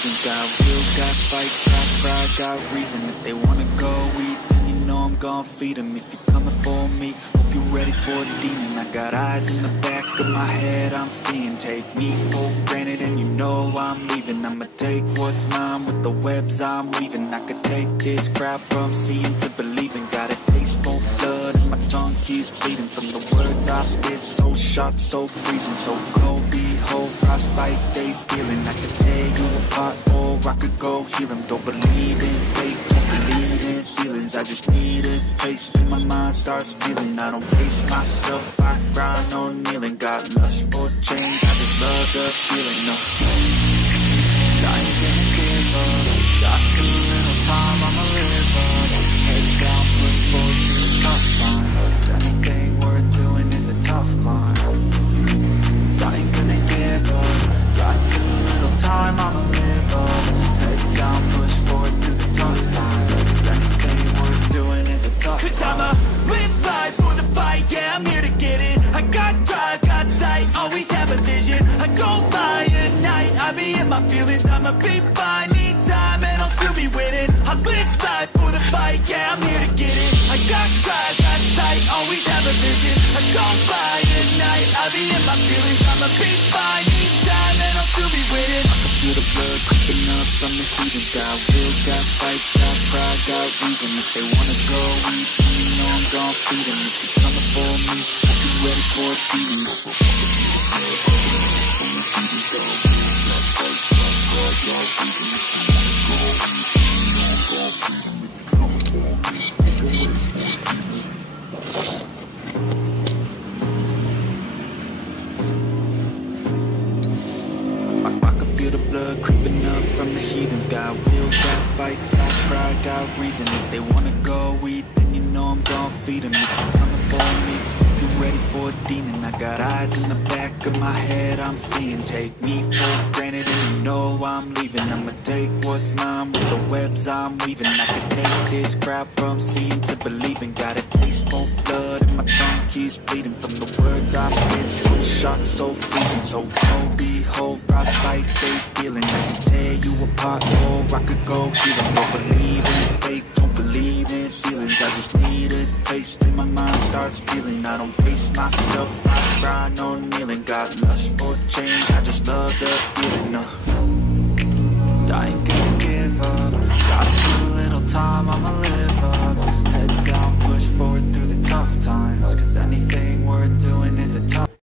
heathens. Got will, got fight, got pride, got reason. If they wanna go eat, then you know I'm gon' feed them. If you're coming for me, hope you're ready for a demon. I got eyes in the back of my head, I'm seeing. Take me for granted and you know I'm leaving. I'ma take what's mine with the webs I'm weaving. I could take this crowd from seeing to believing. Got a taste for blood and my tongue keeps bleeding. From the words I spit, so sharp, so freezing. So cold, behold, frostbite they feeling. I could tear you apart or I could go heal them. Don't believe in fate, don't believe in ceilings. I just need a taste and my mind starts feeling. I don't pace myself, I grind on kneeling. Got lust for change, I just love the feeling. No, I ain't gonna give up. Got too little time, I'ma live up. Heads down, foot forward to the tough line. Anything worth doing is a tough climb. I ain't gonna give up. Got too little time, I'ma live up. Head down, push forward through the tough times. Anything worth doing is a tough climb. 'Cause I'ma live life for the fight, yeah, I'm here to get it. I got drive, got sight, always have a vision. I go by at night, I be in my feelings. I'ma be fine, need time and I'll still be winning. I live life for the fight, yeah, I'm here to get it. I got drive, got sight, always have a vision. I go by at night, I be in my feelings. I'ma be fine, need time and I'll still be winning. I can feel the blood creeping up from the heathens. Got will, got fight, got pride, got reason. If they wanna go eat, then you know I'm gon' feed them. If you're coming for me, I'll be ready for a feeding. I can feel the blood creeping up from the heathens. Got will, got fight, got pride, got reason. If they wanna go eat, then you know I'm gon' feed them. If you're coming for me, you ready for a demon. I got eyes in the back of my head, I'm seeing. Take me for granted and you know I'm leaving. I'ma take what's mine with the webs I'm weaving. I can take this crowd from seeing to believing. Got a taste for blood and my tongue keeps bleeding. From the words I spit, so sharp, so freezing. So cold, behold, frostbite they feeling. I can tear you apart or I could go heal them. Don't believe in fate, don't believe in ceilings. I just need a taste and my mind starts feeling. I don't pace myself, I grind on kneeling. Got lust for change, I just love the feeling. I ain't gonna give up. Got too little time, I'ma live